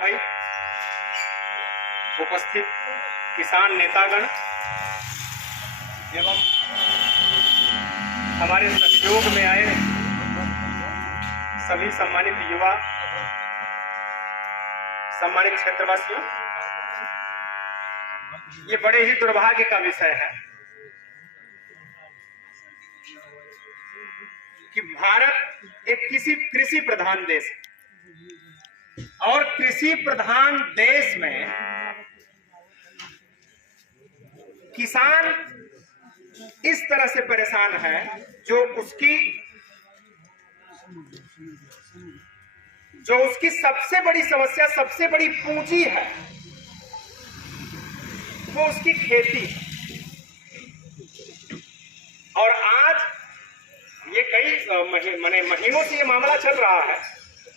भाई, उपस्थित किसान नेतागण एवं हमारे सहयोग में आए सभी सम्मानित युवा, सम्मानित क्षेत्रवासियों, ये बड़े ही दुर्भाग्य का विषय है कि भारत एक कृषि प्रधान देश है और कृषि प्रधान देश में किसान इस तरह से परेशान है जो उसकी सबसे बड़ी समस्या, सबसे बड़ी पूंजी है वो उसकी खेती। और आज ये कई महीनों से ये मामला चल रहा है।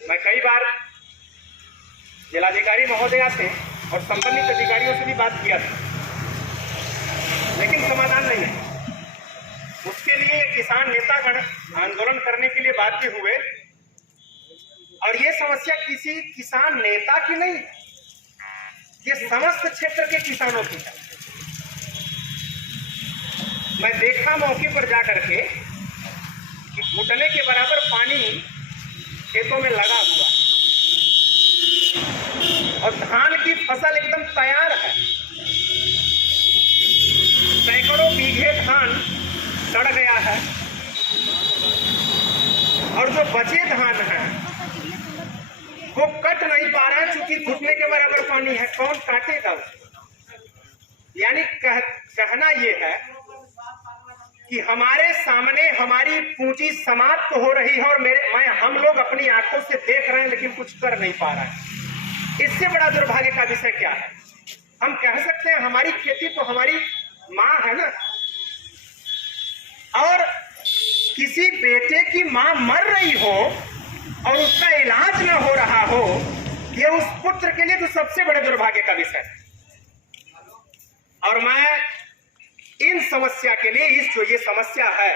मैं कई बार जिलाधिकारी महोदया से और संबंधित अधिकारियों से भी बात किया था, लेकिन समाधान नहीं है। उसके लिए किसान नेतागण आंदोलन करने के लिए बाध्य हुए और ये समस्या किसी किसान नेता की नहीं है, ये समस्त क्षेत्र के किसानों की है। मैं देखा मौके पर जाकर के कि घुटने के बराबर पानी खेतों में लगा हुआ और धान की फसल एकदम तैयार है। सैकड़ों बीघे धान सड़ गया है और जो बचे धान है वो कट नहीं पा रहा है क्योंकि घुटने के बराबर पानी है। कौन काटेगा उसको? यानी कहना ये है कि हमारे सामने हमारी पूंजी समाप्त हो रही है और हम लोग अपनी आंखों से देख रहे हैं लेकिन कुछ कर नहीं पा रहे हैं। इससे बड़ा दुर्भाग्य का विषय क्या है? हम कह सकते हैं हमारी खेती तो हमारी माँ है ना, और किसी बेटे की माँ मर रही हो और उसका इलाज न हो रहा हो, ये उस पुत्र के लिए तो सबसे बड़े दुर्भाग्य का विषय है। और मैं इन समस्या के लिए, जो ये समस्या है,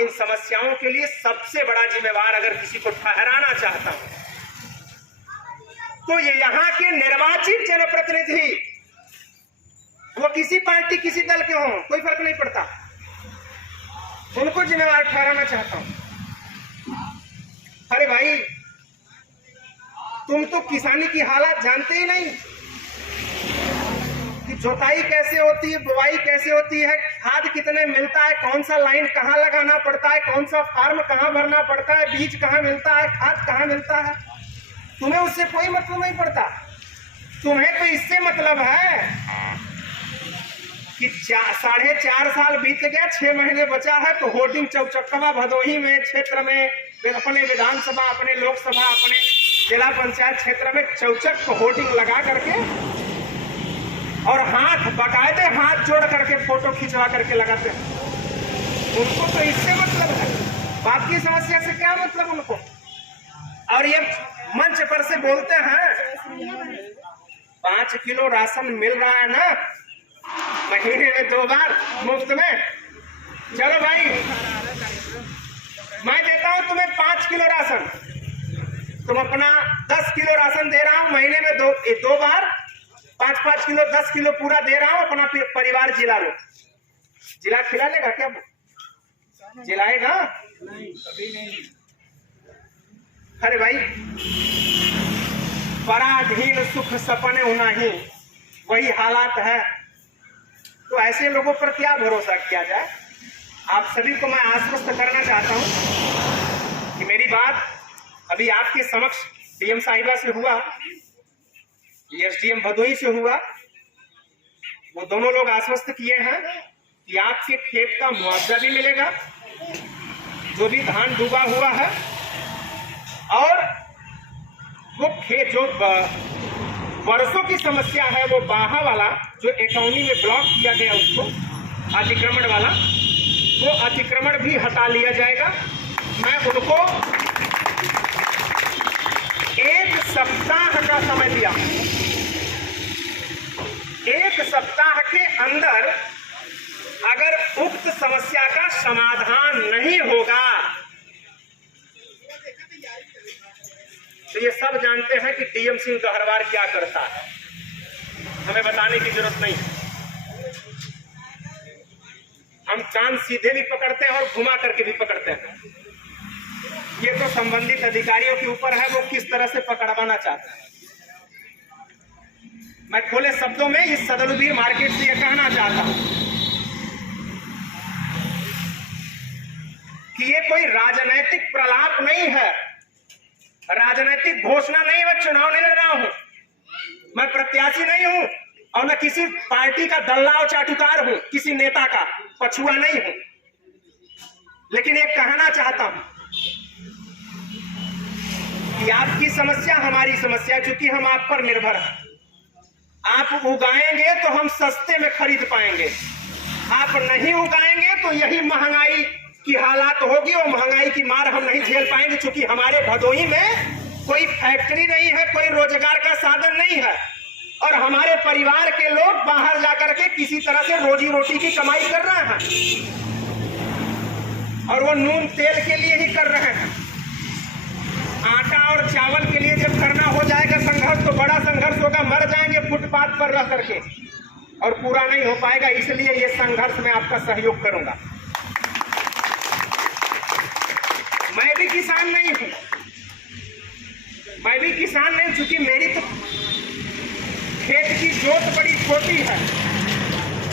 इन समस्याओं के लिए सबसे बड़ा जिम्मेवार अगर किसी को ठहराना चाहता हूं तो ये यहाँ के निर्वाचित जनप्रतिनिधि, वो किसी पार्टी किसी दल के हों, कोई फर्क नहीं पड़ता, उनको जिम्मेवार ठहराना चाहता हूं। अरे भाई, तुम तो किसानी की हालत जानते ही नहीं कि जोताई कैसे होती है, बुआई कैसे होती है, खाद कितने मिलता है, कौन सा लाइन कहाँ लगाना पड़ता है, कौन सा फार्म कहाँ भरना पड़ता है, बीज कहाँ मिलता है, खाद कहाँ मिलता है। तुम्हें उससे कोई मतलब नहीं पड़ता। तुम्हें तो इससे मतलब है कि 4.5 साल बीत गया, 6 महीने बचा है तो होर्डिंग चौचक्कवा भदोही में क्षेत्र में, अपने विधानसभा, अपने लोकसभा, अपने जिला पंचायत क्षेत्र में चौचक होर्डिंग लगा करके और बाकायदे हाथ जोड़ करके फोटो खिंचवा करके लगाते हैं। उनको तो इससे मतलब है, बाकी समस्या से क्या मतलब उनको। और ये मंच पर से बोलते हैं 5 किलो राशन मिल रहा है ना महीने में 2 बार मुफ्त में। चलो भाई, मैं देता हूं तुम्हें 5 किलो राशन, तुम अपना 10 किलो राशन दे रहा हूं महीने में 2 बार, 5-5 किलो 10 किलो पूरा दे रहा हूं। अपना परिवार जिला लो। जिला खिला लेगा क्या? जिलाएगा नहीं, कभी नहीं। अरे भाई, पराधीन सुख सपने होना ही वही हालात है। तो ऐसे लोगों पर क्या भरोसा किया जाए? आप सभी को मैं आश्वस्त करना चाहता हूं कि मेरी बात अभी आपके समक्ष डीएम साहिबा से हुआ, एसडीएम भदोही से हुआ। वो दोनों लोग आश्वस्त किए हैं कि आपके खेत का मुआवजा भी मिलेगा, जो भी धान डूबा हुआ है, और वो खेत जो वर्षों की समस्या है, वो बाहा वाला जो इकोनॉमी में ब्लॉक किया गया उसको अतिक्रमण वाला, वो अतिक्रमण भी हटा लिया जाएगा। मैं उनको 1 सप्ताह का समय दिया। 1 सप्ताह के अंदर अगर उक्त समस्या का समाधान नहीं होगा तो ये सब जानते हैं कि डीएम सिंह गहरवार क्या करता है, हमें बताने की जरूरत नहीं। हम कान सीधे भी पकड़ते हैं और घुमा करके भी पकड़ते हैं। ये तो संबंधित अधिकारियों के ऊपर है, वो किस तरह से पकड़वाना चाहते हैं। मैं खोले शब्दों में इस सदलुबीर मार्केट से यह कहना चाहता हूं कि ये कोई राजनीतिक प्रलाप नहीं है, राजनीतिक घोषणा नहीं। मैं चुनाव नहीं लड़ रहा हूं, मैं प्रत्याशी नहीं हूं और न किसी पार्टी का दल्लाव चाटुकार हूं, किसी नेता का पछुआ नहीं हूं। लेकिन एक कहना चाहता हूं कि आपकी समस्या हमारी समस्या, चूंकि हम आप पर निर्भर हैं। आप उगाएंगे तो हम सस्ते में खरीद पाएंगे, आप नहीं उगाएंगे तो यही महंगाई की हालात होगी और महंगाई की मार हम नहीं झेल पाएंगे। चूंकि हमारे भदोही में कोई फैक्ट्री नहीं है, कोई रोजगार का साधन नहीं है और हमारे परिवार के लोग बाहर जाकर के किसी तरह से रोजी रोटी की कमाई कर रहे हैं और वो नून तेल के लिए ही कर रहे हैं। आटा और चावल के लिए जब करना हो जाएगा संघर्ष, तो बड़ा संघर्ष होगा, मर जाएंगे फुटपाथ पर रह करके और पूरा नहीं हो पाएगा। इसलिए ये संघर्ष में आपका सहयोग करूंगा। मैं भी किसान नहीं हूं, मैं भी किसान नहीं, चूंकि मेरी तो खेत की जोत बड़ी छोटी है,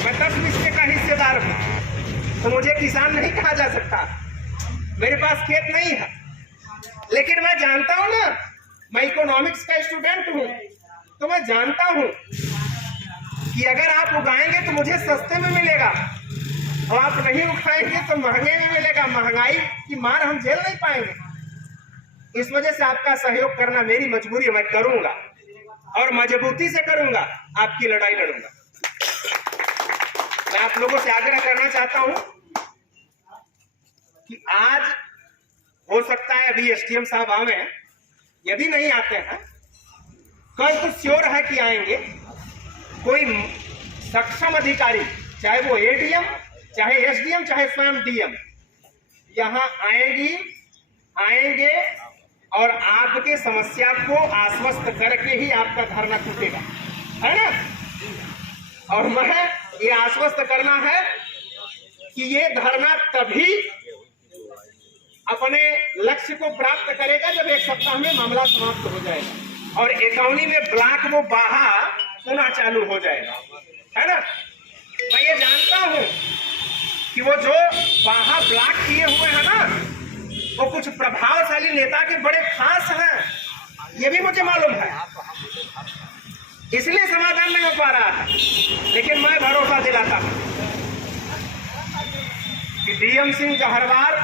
मैं 10 हिस्से का हिस्सेदार हूं, तो मुझे किसान नहीं कहा जा सकता। मेरे पास खेत नहीं है, लेकिन मैं जानता हूं ना, मैं इकोनॉमिक्स का स्टूडेंट हूं, तो मैं जानता हूं कि अगर आप उगाएंगे तो मुझे सस्ते में मिलेगा और आप नहीं उगाएंगे तो महंगे में मिलेगा। महंगाई की मार हम झेल नहीं पाएंगे। इस वजह से आपका सहयोग करना मेरी मजबूरी है, मैं करूंगा और मजबूती से करूंगा, आपकी लड़ाई लड़ूंगा। मैं आप लोगों से आग्रह करना चाहता हूं कि आज हो सकता है अभी एसडीएम साहब आवे हैं, यदि नहीं आते हैं कल तो श्योर है कि आएंगे। कोई सक्षम अधिकारी, चाहे वो एडीएम, चाहे एसडीएम, चाहे स्वयं डीएम, यहां आएंगे और आपके समस्या को आश्वस्त करके ही आपका धरना टूटेगा, है ना। और मैं ये आश्वस्त करना है कि ये धरना तभी अपने लक्ष्य को प्राप्त करेगा जब 1 सप्ताह में मामला समाप्त हो जाएगा और इकोनॉमी में ब्लॉक वो बाहा पुनः चालू हो जाएगा, है ना। मैं ये जानता हूं कि वो जो बाहा ब्लॉक किए हुए हैं ना, वो कुछ प्रभावशाली नेता के बड़े खास हैं, ये भी मुझे मालूम है, इसलिए समाधान नहीं हो पा रहा है। लेकिन मैं भरोसा दिलाता हूं कि डीएम सिंह गहरवार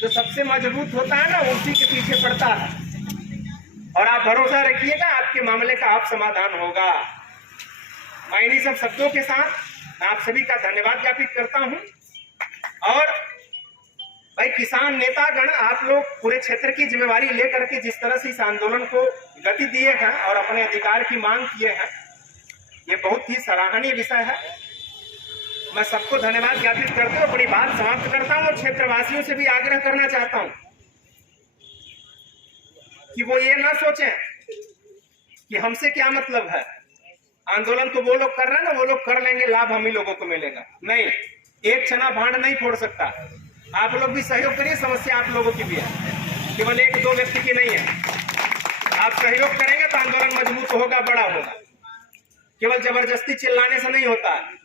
जो सबसे मजबूत होता है ना, उसी के पीछे पड़ता है और आप भरोसा रखिएगा आपके मामले का आप समाधान होगा। मैं इन्हीं सब शब्दों के साथ आप सभी का धन्यवाद ज्ञापित करता हूं और भाई किसान नेतागण, आप लोग पूरे क्षेत्र की जिम्मेवारी लेकर के जिस तरह से इस आंदोलन को गति दिए हैं और अपने अधिकार की मांग किए हैं, ये बहुत ही सराहनीय विषय है। मैं सबको धन्यवाद ज्ञापित करते हुए अपनी बात समाप्त करता हूं और क्षेत्रवासियों से भी आग्रह करना चाहता हूं कि वो ये ना सोचें कि हमसे क्या मतलब है, आंदोलन तो वो लोग कर रहे हैं ना, वो लोग कर लेंगे, लाभ हम ही लोगों को मिलेगा। नहीं, एक चना भांड नहीं फोड़ सकता। आप लोग भी सहयोग करिए, समस्या आप लोगों की भी है, केवल 1-2 व्यक्ति की नहीं है। आप सहयोग करेंगे तो आंदोलन मजबूत होगा, बड़ा होगा। केवल जबरदस्ती चिल्लाने से नहीं होता है,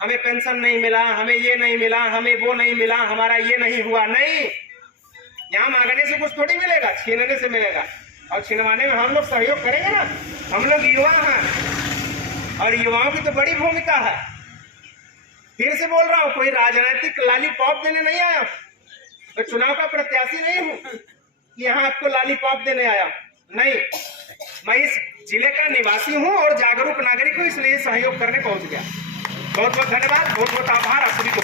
हमें पेंशन नहीं मिला, हमें ये नहीं मिला, हमें वो नहीं मिला, हमारा ये नहीं हुआ, नहीं। यहाँ मांगने से कुछ थोड़ी मिलेगा, छीनने से मिलेगा और छिनवाने में हम लोग सहयोग करेंगे ना। हम लोग युवा हैं और युवाओं की तो बड़ी भूमिका है। फिर से बोल रहा हूं, कोई राजनीतिक लॉलीपॉप देने नहीं आया, मैं चुनाव का प्रत्याशी नहीं हूं कि यहाँ आपको लॉलीपॉप देने आया, नहीं। मैं इस जिले का निवासी हूं और जागरूक नागरिक हूं, इसलिए सहयोग करने पहुंच गया। बहुत बहुत धन्यवाद, बहुत बहुत आभार आप सभी को।